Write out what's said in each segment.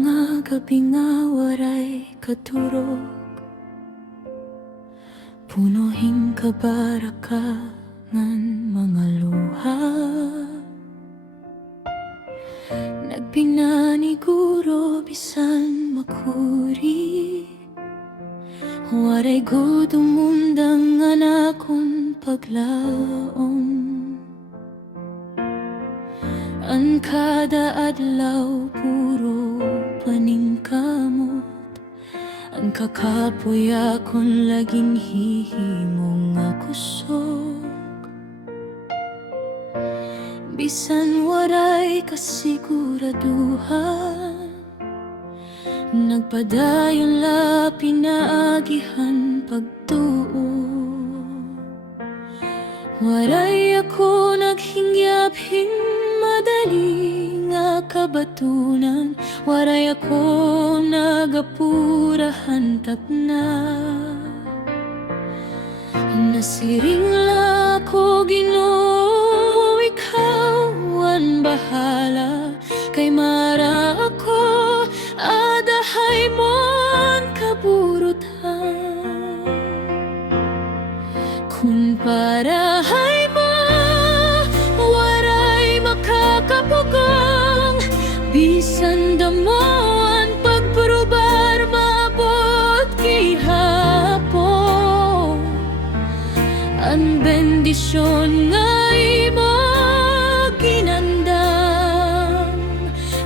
nga gabi nga waray katurog, punuhin kabarakangan mga luha. Nagbinaniguro bisan makuri, waray gudumundang anakon paglaom. Ang kada adlaw puro paningkamot, ang kakapuya kon laging hihimong nga kusog. Bisan waray kasiguraduhan, nagpadayon la pinaagihan pagtuo. Waray ako naghingyaphin madali nga kabatunan, waray ako nagapurahan takna. Nasiring la ko Ginoo, ikaw ang bahala, kay mara ako adahay mon kaburutan. Kung parahay mo waray makakapugang, bisan damoan pagprubar maabot gihapon. Ang bendisyon nga imo ginandam,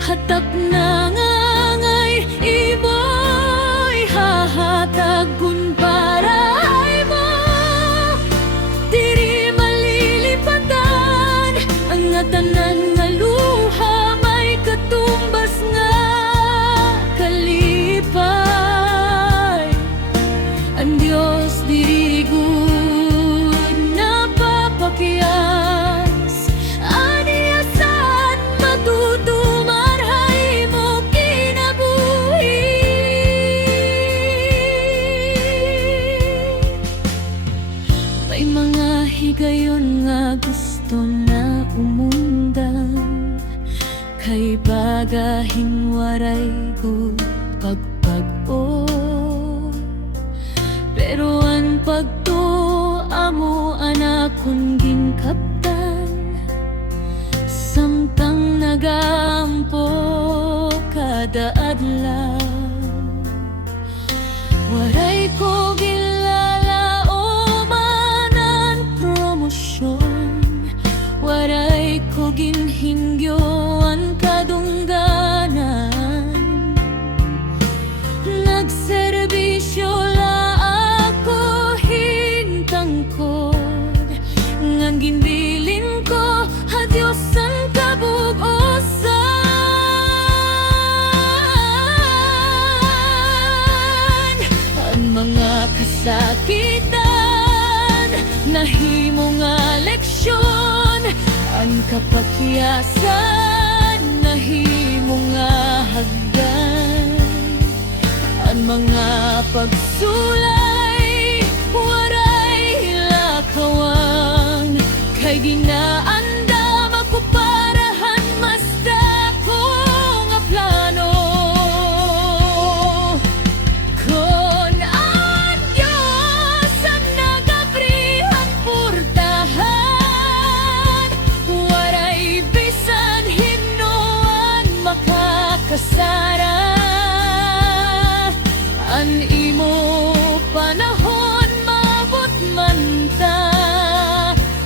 hatap na ngangay imo'y hahatag. Kun parahay mo diri malilipatan, ang nga tanan nga luha may katumbas nga kalipay. Ang Diyos diri gud napapakyas, aniyasan matutumarhay mo kinabuhi. May mga higayon nga gusto na umundang, kay bagahin waray gud pagpag-o. Pero ang pagtuo mo anakon ginkaptan, samtang nagampo kada adlaw. Waray ko ginlalaoman promosyon, waray ko ginhingyo ang kadungganan. Nagserbisyo la ako hintangkod, ngang ginbilin ko Diyos ang kabugosan. Ang mga kasakitan nahimo nga leksyon, ang kapakyasan nahimo nga hagdan. Ang mga pagsulay waray lakawang, kay ginaandam ako parahan mas dako nga plano. Kon ang Diyos ang nagabrihan purtahan, waray bisan himnoan makakasara. An imo panahon mabot man ta,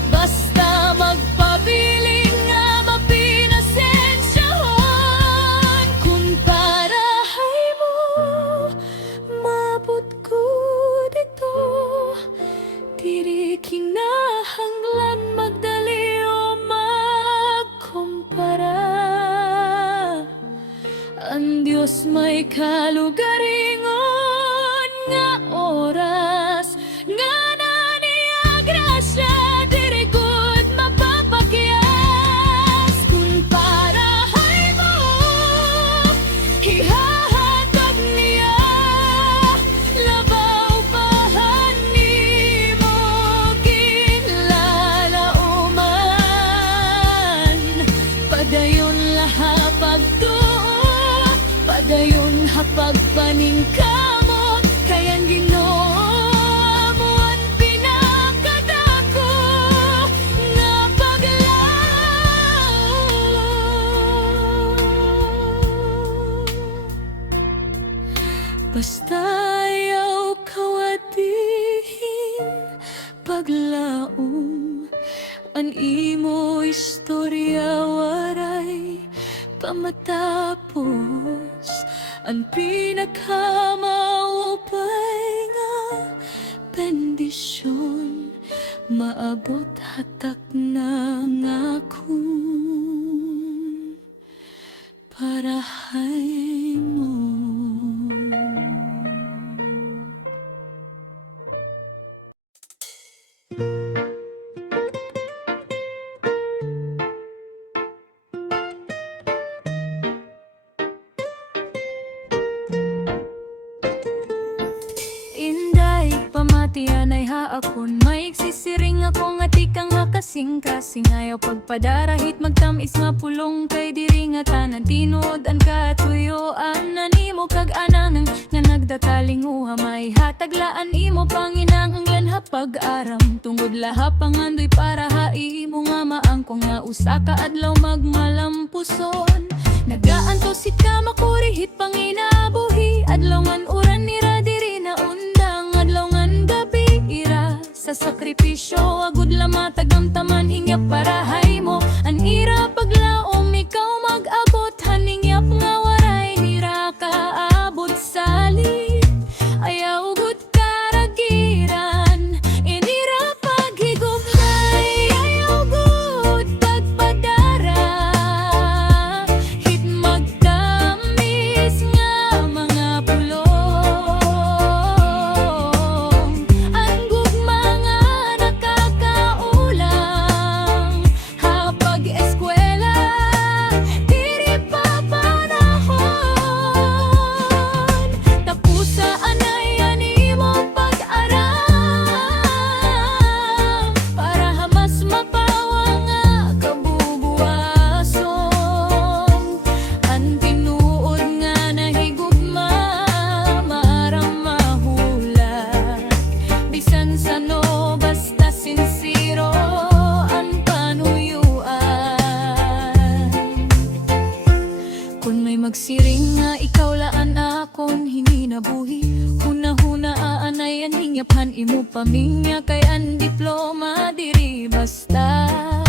basta magpabiling nga mapinasensyahon. Kung parahay mo mabot ko dito, diri kinahanglan magdali o magkumpara. Ang Diyos may kalugaringon nga oras, nga naniya grasya diri gud mapapakyas. Kung parahay mo ihahatag niya, labaw pahan nimo ginlalauman. Padayon laha pagtuo, dayon hapag paningkamot kayan Ginoo amo ang pinakadako nga paglaom. Basta ayaw kawatihin paglaom, ang imo istorya waray pamatapos, ang pinakamaupay nga bendisyon maabot hatak na ngakong parahay mo. Inday, pamatian ay haakon maigsisiring ako nga tikang hakasing-kasing ayaw pagpadarahit magtamis nga pulong kay diri nga tanan tinod ang katuyuan na nimo kag anang nga nagdataling uha may hataglaan imo panginahanglan hapag aram tungod laha pangandoy para haimo nga maangkong nga usa ka adlaw magmalampuson nagaantosit ka makurihit panginabuhi adlawan uran nira diri na undang adlawan gabi ira sa sakripisyo agud lamatagamtaman hingyap parahay mo an ira paglaom ikaw mag-abot haningyap nga waray nira kaabot salit ayaw gud karagiran inira paghigugmay ayaw gud pagpadara hit magtamis nga mga pulong ang gugma nga nakakaulang hapag eskwela diri pa panahon tapusa anay animo pag-aram para hamas mapawa nga kabubuasong ang tinuod nga nahigugma maaram mahulag bisan sa no basta sinsiro ang panuyuan kung may magsiring nga ikaw laan akon hininabuhi huna-huna aanayan hingyapan imo paminya kay ang diploma diri basta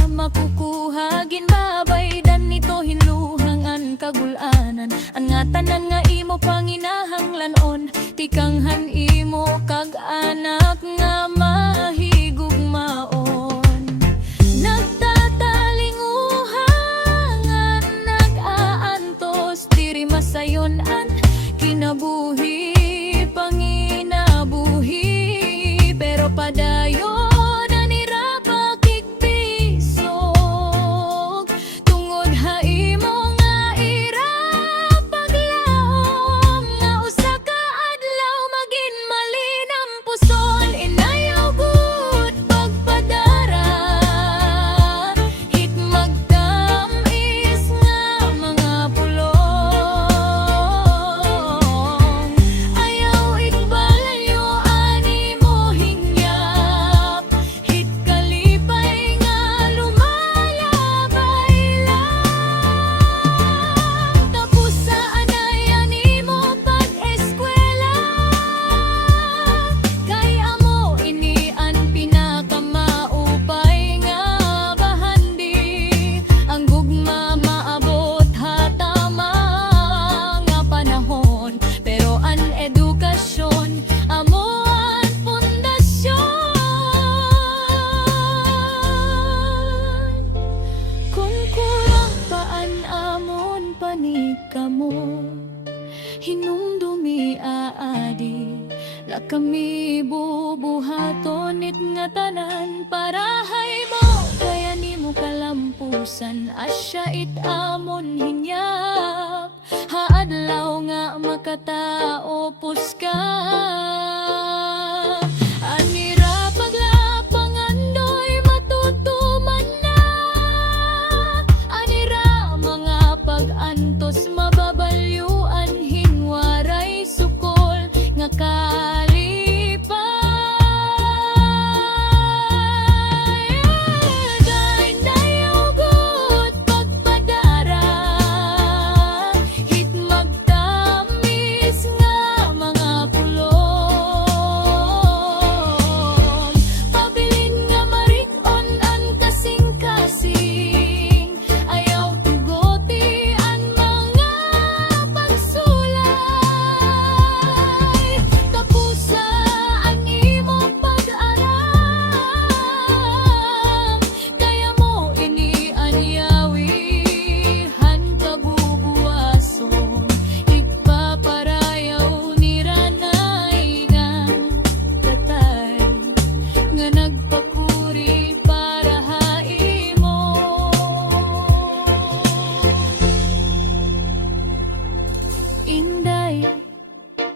makukuha ginbabaydan nito hinluhang an kagulanan ang nga tanan nga imo panginahanglanon tikanghan imo kag anak nga mahigugmaon nagtatalinguhan nag-aantos diri masayon an kinabuhi panginabuhi pero padayon anira pakikpisog tungod haimo nga ira paglaom nga usa ka adlaw magin malinam pusol inayaw gud pagpadara hit magtamis nga mga pulong ayaw ikbalayo animo hingyap hit kalipay nga lumalabay lang tapos sa anay animo pag-eskwela kay amo ini ang pinakamaupay nga bahandi ang gugma maabot hatama nga panahon pero ang edukasyon amo ang pundasyon kung kulang paan amon panikamo hinumdumi aadi la kami bubuhaton it nga tanan parahay mo kaya nimo kalampusan asya it amon hinyap haadlaw nga makatao puska anira paglapangandoy matutuman na anira mga pag-antos mababalyuan inday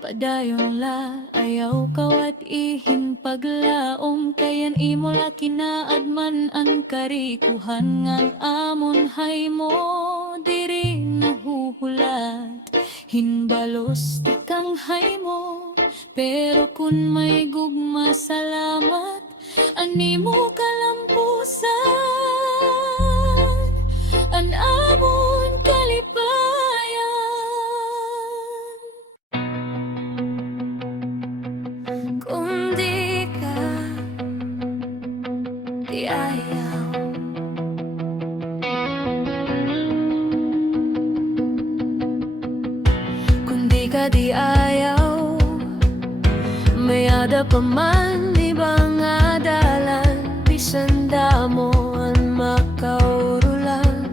padayon la ayaw kawat ihin paglaom kayan imo la kinaadman ang karikuhan ngang amon hay mo diri nahuhulat hinbalos di kang hay mo pero kun may gugma salamat ani mo kalampusan an amon kalipayan. Kung di ka di ayaw kung di ka di ayaw may ada pa man ibang adalan bisan damo ang makaurulan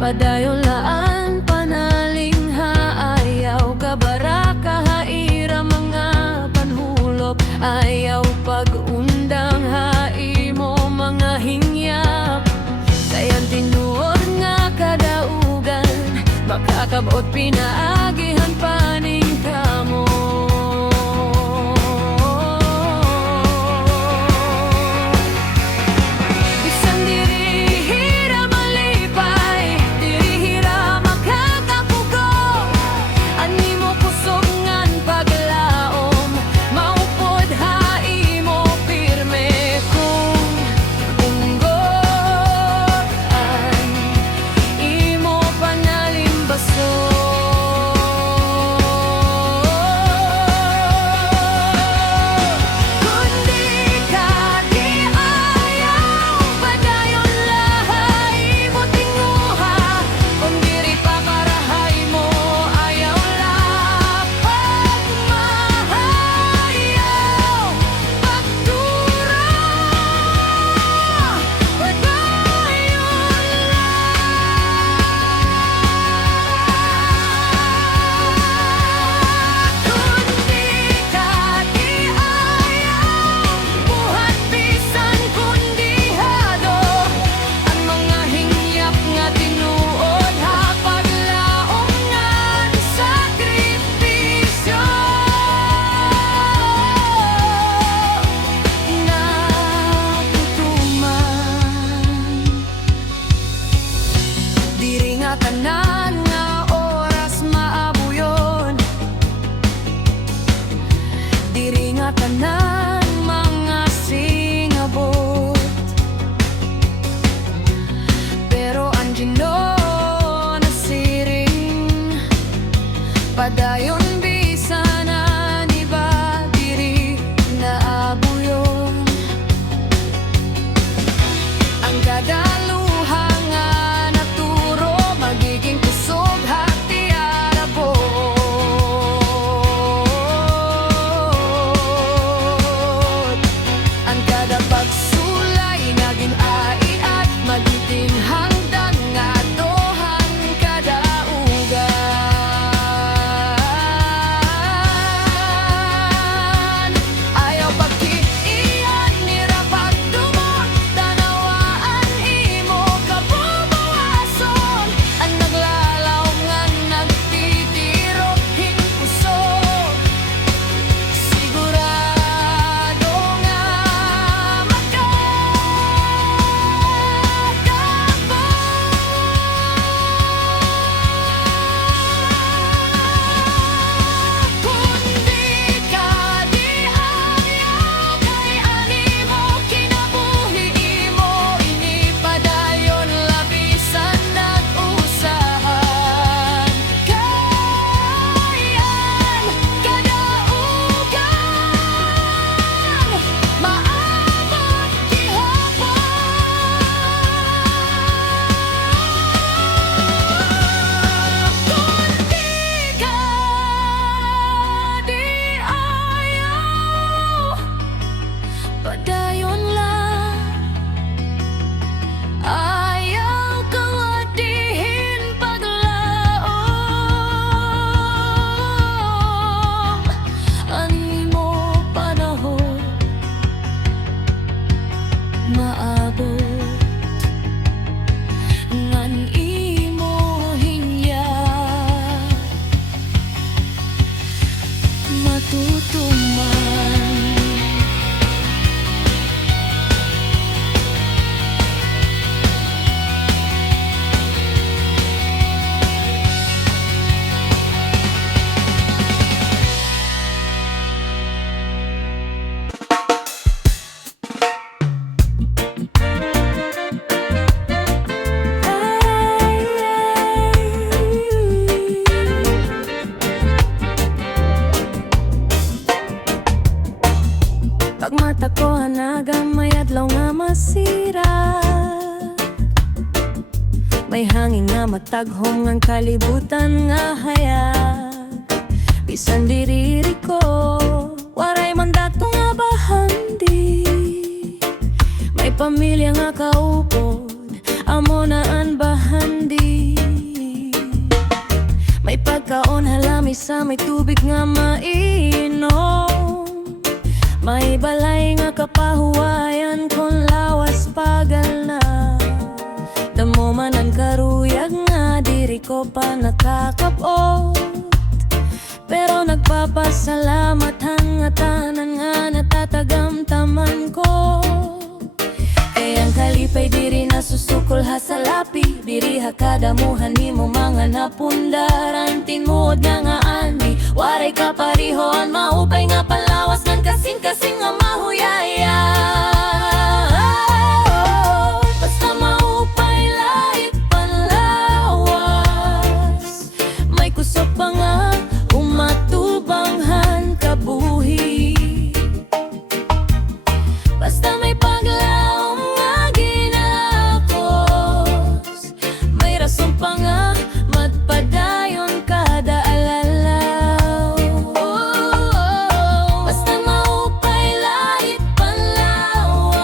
padayon laan panaling haayaw kabaraka haira mga panhulop ayaw pag-undang haimo mga hingyap kayan tinuod nga kadaugan makakabot pinaagihan paning kamo. Bisan diri hira malipay diri hira makakapugo ani mo kusog ngan paglaom maupod haimo pirme kung unggoan imo panalimbaso. Tanan nga oras maabuyon diri nga tanan mga singabot pero anjino nasiring padayon bisan ani ba diri naabuyon ang gadaluha nga naturo magiging kusog hati arabot ang kada pagsulay naging ai at magiging hanggang nga dohan kada ugan mata ko hanagang may adlaw nga masira. May hangin nga mataghong ang kalibutan nga hayag. Bisan diriri ko, waray man dato nga bahandi. May pamilya nga kaupod, amo naan bahandi. May pagkaon halami sa may tubig nga mainom. May balay nga kapahuwayan kung lawas pagal na. Damo man ang karuyag nga diri ko pa nakakapot. Pero nagpapasalamat hanga tanan nga natatagamtaman ko. Kaya ang kalipay diri nasusukol ha sa lapi. Diri ha kadamuhan ni mo mga napundaran. Tinuod nga ani, waray ka parihoan. Maupay nga palawas ng kasing-kasing nga mahuyaya. Basta maupay lahit panlawas. May kusog pa nga umatubanghan kabuhi. Basta may paglaom nga ginakos. May rason pa nga magpadayon kada alalaw. Basta maupay lahit panlawas.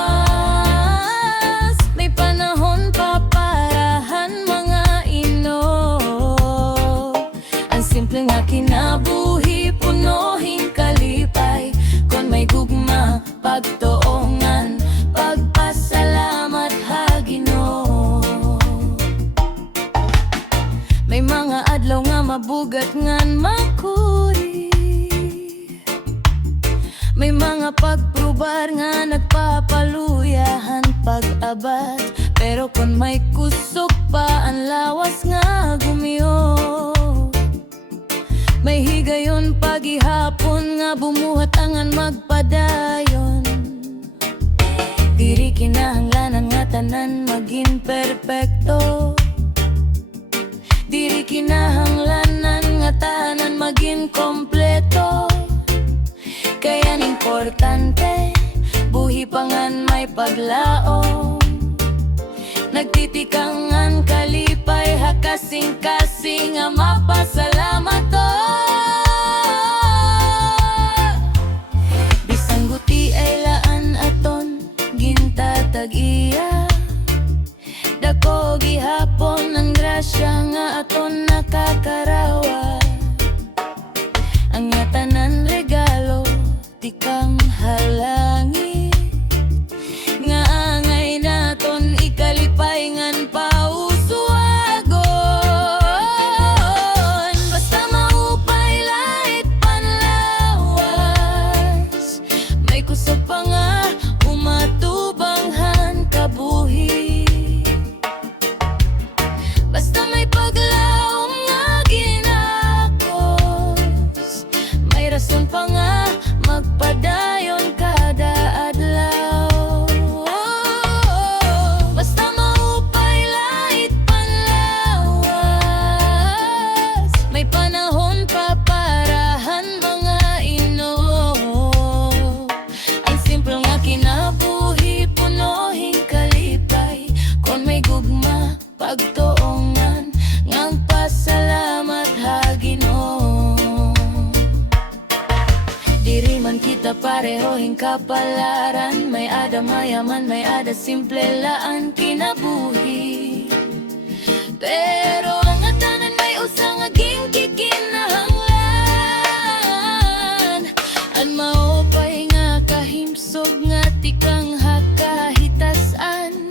May panahon pa parahan mga ino. Ang simple nga kinabuhi punuhin kalipay. Kung may gugma pagtuongan, pagpasalamat ha Ginoo. May mga adlaw nga mabugat ngan makuri. May mga pagprubar nga nagpapaluyahan pag-abat. Pero kung may kusog pa ang lawas nga gumiyo. May higayon pagihapon nga bumuhat angan magpadayon. Diri kinahanglanan nga tanan maging perpekto. Diri kinahanglanan nga tanan maging kompleto. Kaya importante buhi pangan may paglaom. Nagtitikangan kalipay ha kasing-kasing nga mapasalamat to. Bisang guti ay laan aton gintatag-iya. Dako gihapon ang grasya nga aton nakakarawa. Ang tanan regalo di kang halangi. Nga angay naton ikalipay ngan pausuagon. Basta maupay lahit panlawas. May kusog pa nga umatubanghan kabuhi. Basta may paglaom nga ginakos. May rason pa nga magpadayon kada adlaw. Basta maupay lahit panlawas. May panahon pa parahan mga ino. Ang simple nga kinabuhi punuhin kalipay. Kung may gugma pagtuongan ngang pasalamat ha Ginoo. Diri man kita parehoing kapalaran. May ada mayaman, may ada simple laan kinabuhi. Pero ang atanan may usang aging kikinahanglan. An maupay nga kahimsog nga tikang hakahitasan.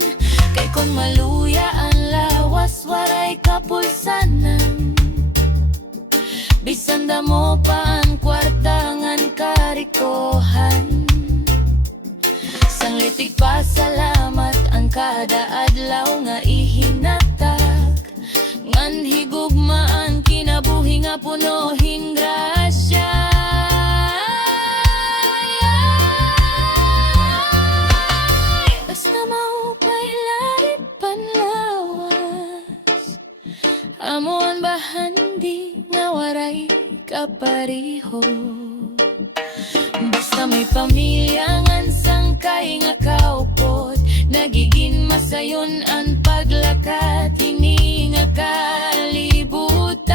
Kay kung maluya ang lawas waray kapulsanan. Bisan damo pa ang kwartangan karikohan. Sanglitig pasalamat ang kada adlaw nga ihinatag. Ngan higugmaan kinabuhi nga punuhing grasya. Basta maupay lahit panlawas. Amuan bahandi nga waray kapariho. Basta may pamilya ngan sa kay nga kaupot, nagiging masayon ang paglakat, hini nga kalibutan.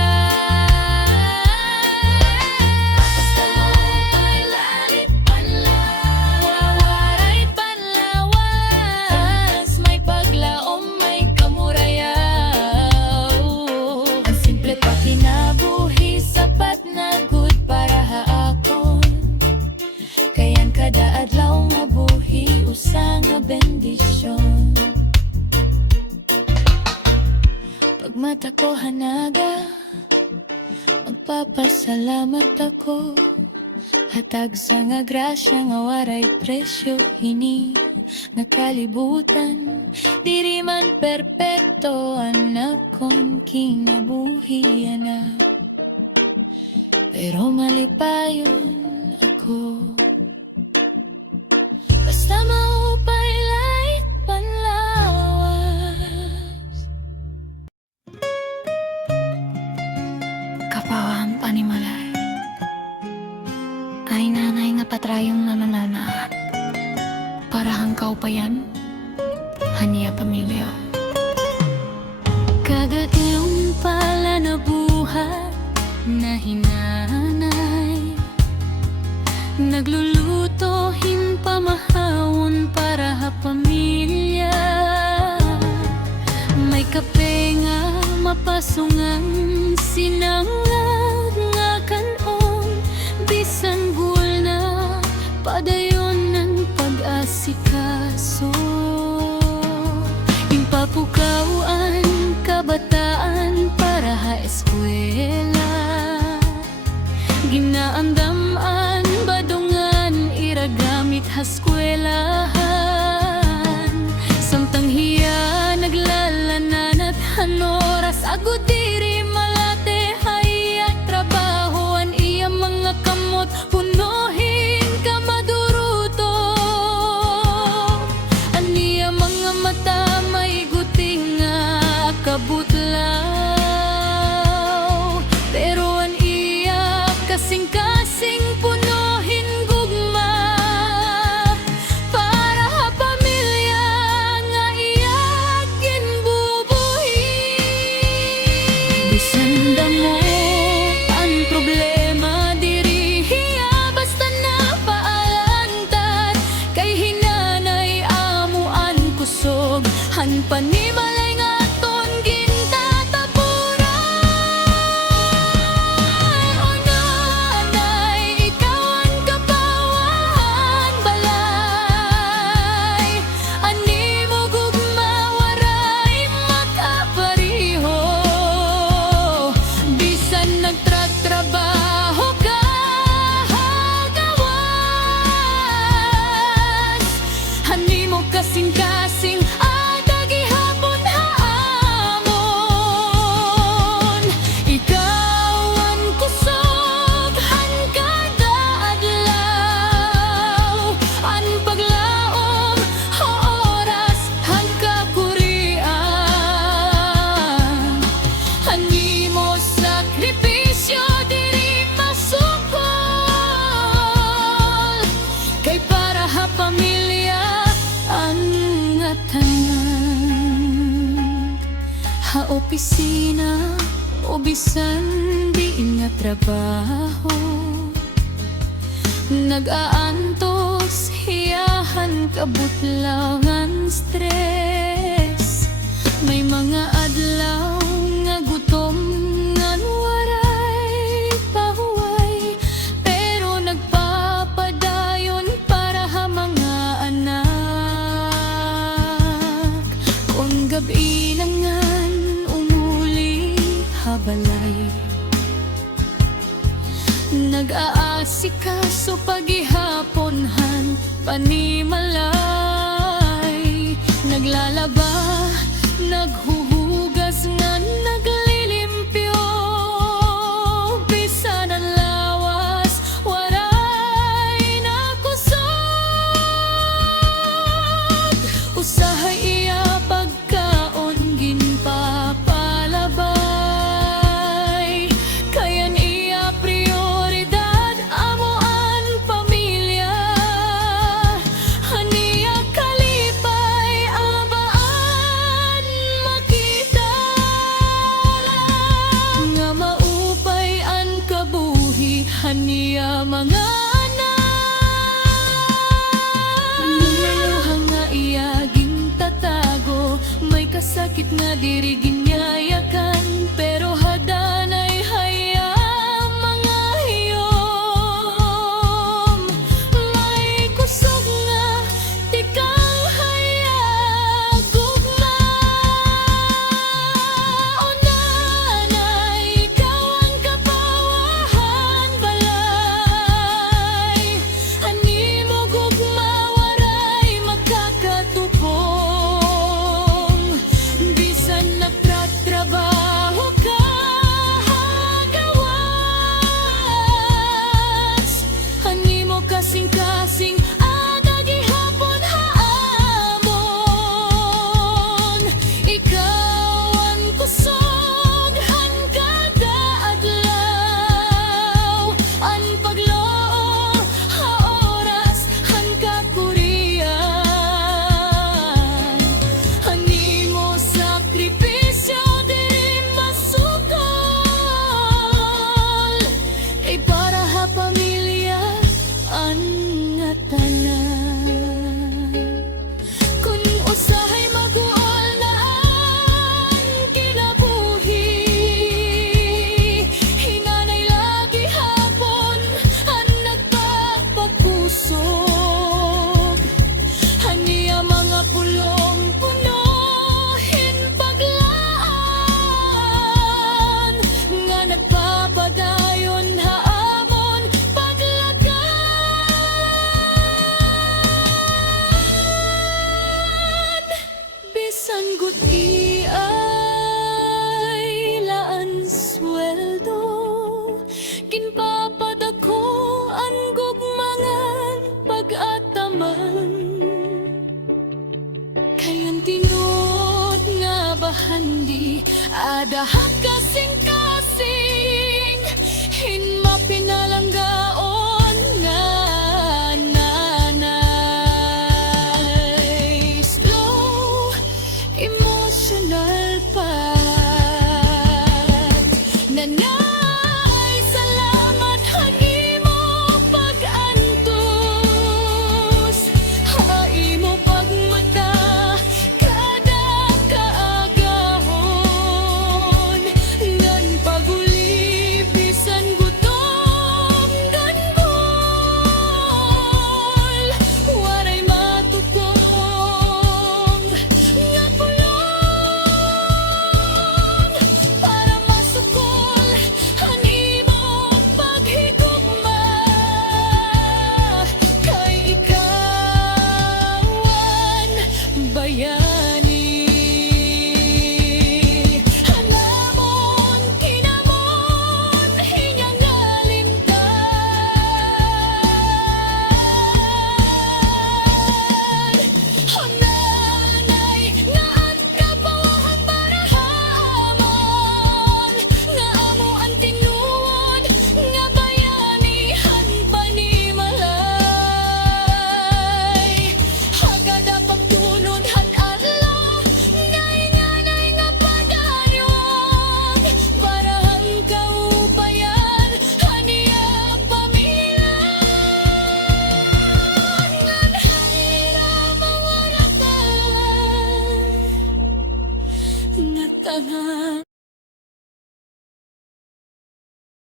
Basta mo pailalit panlawas, waray panlawas, may paglaom, may kamurayaw. Ang simple pa kinabuhi, sapat na good para haakon. Kayan kada adlaw nga buhi, usa nga bendisyon. Pag mata ko hanaga, magpapasalamat ako. Hatag sa nga grasya nga waray presyo, hini nga kalibutan. Diri man perpekto anak kon kinabuhi anak, pero malipayon ako. Basta maupay panlawas, kapawan panimalay, ay nanay nga patrayong nananana, para hangkaw pa yan, haniya pamilya. Kagailong pala na buhat na hinanay, nagluluto himpamahawon para ha pamilya. May kape nga mapasungang sinangag nga kanon, bisan gul na padayon ng pag-asikaso. Impapukaw ang kabataan para ha eskwela, ginaandaman badungan iragamit haskwelahan. Samtang hiya naglalanan at hanoras, agud diri malate hayat trabahoan, iya mga kamot punuhin ka maduruto. Aniya mga mata may guting nga kabutlaw, pero an iya kasing-kasing punuhin gugma, para ha pamilya nga iya ginbubuhi. Bisan damo ang problema diri hiya, basta napaalantad, kay hinanay amuan kusog, han panimalay nga aton gintatapuran. O nanay, ikaw ang kapawahan balay, ani mo gugma waray makapariho. Bisan nagtratrabaho ka gawas, hani mo kasing-kasing atag ihapon haamon. Ikaw ang kusog han kada adlaw, ang paglaom ha oras han kakurian. Hani mo sakripisyo diri masukol, kay para ha pamilya ang nga tanan. Ha opisina o bisan di nga trabaho, nag-aantos hiyahan kabutlangan stress. May mga adlaw nga gutom ngan waray pahuway, pero nagpapadayon para ha mga anak. Kung gabi na ngan umuli habalay, nag-aasikaso pagihapon-han panimalay, naglalaba, naghuhugas nga naglilimpyo. Bisan ang lawas waray nakusog, usahay iya pagkaon ginpapalabay, kayan iya prioridad amuan pamilya. Hani Haniya mga anak, Luha nga iyaging tatago, may kasakit nga dirigin